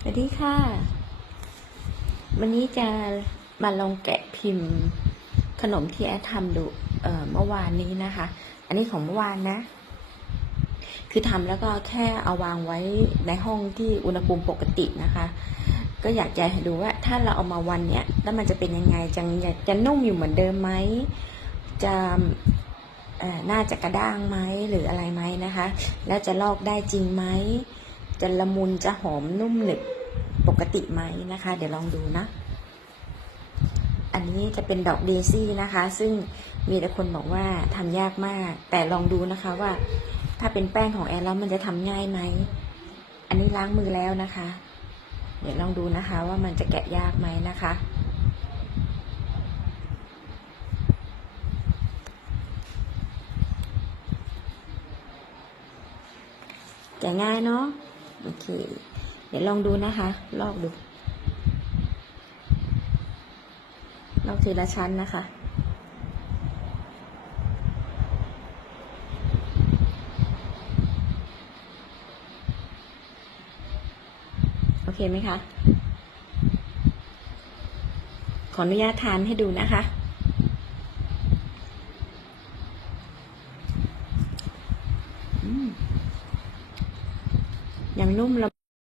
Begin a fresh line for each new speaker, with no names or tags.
สวัสดีค่ะ วันนี้จะมาลองแกะพิมพ์ ขนมที่แอดทำดูเมื่อวานนี้นะคะ อันนี้ของเมื่อวานนะ คือทำแล้วก็แค่เอาวางไว้ในห้องที่อุณหภูมิปกตินะคะ ก็อยากจะให้ดูว่าถ้าเราเอามาวันเนี้ยแล้วมันจะเป็นยังไงจะจะนุ่มอยู่เหมือนเดิมไหมจะน่าจะกระด้างไหมหรืออะไรไหมนะคะ แล้วจะลอกได้จริงไหม จะละมุนจะหอมนุ่มหนึบปกติไหมนะคะ เดี๋ยวลองดูนะ อันนี้จะเป็นดอกเดซี่นะคะ ซึ่งมีแต่คนบอกว่าทำยากมาก แต่ลองดูนะคะว่า ถ้าเป็นแป้งของแอนแล้วมันจะทำง่ายไหม อันนี้ล้างมือแล้วนะคะ เดี๋ยวลองดูนะคะว่ามันจะแกะยากไหมนะคะแกะง่ายเนาะ โอเค เดี๋ยวลองดูนะคะ ลอกดู ลอกทีละชั้นนะคะโอเคไหมคะ ขออนุญาตทานให้ดูนะคะ ยังนุ่มละ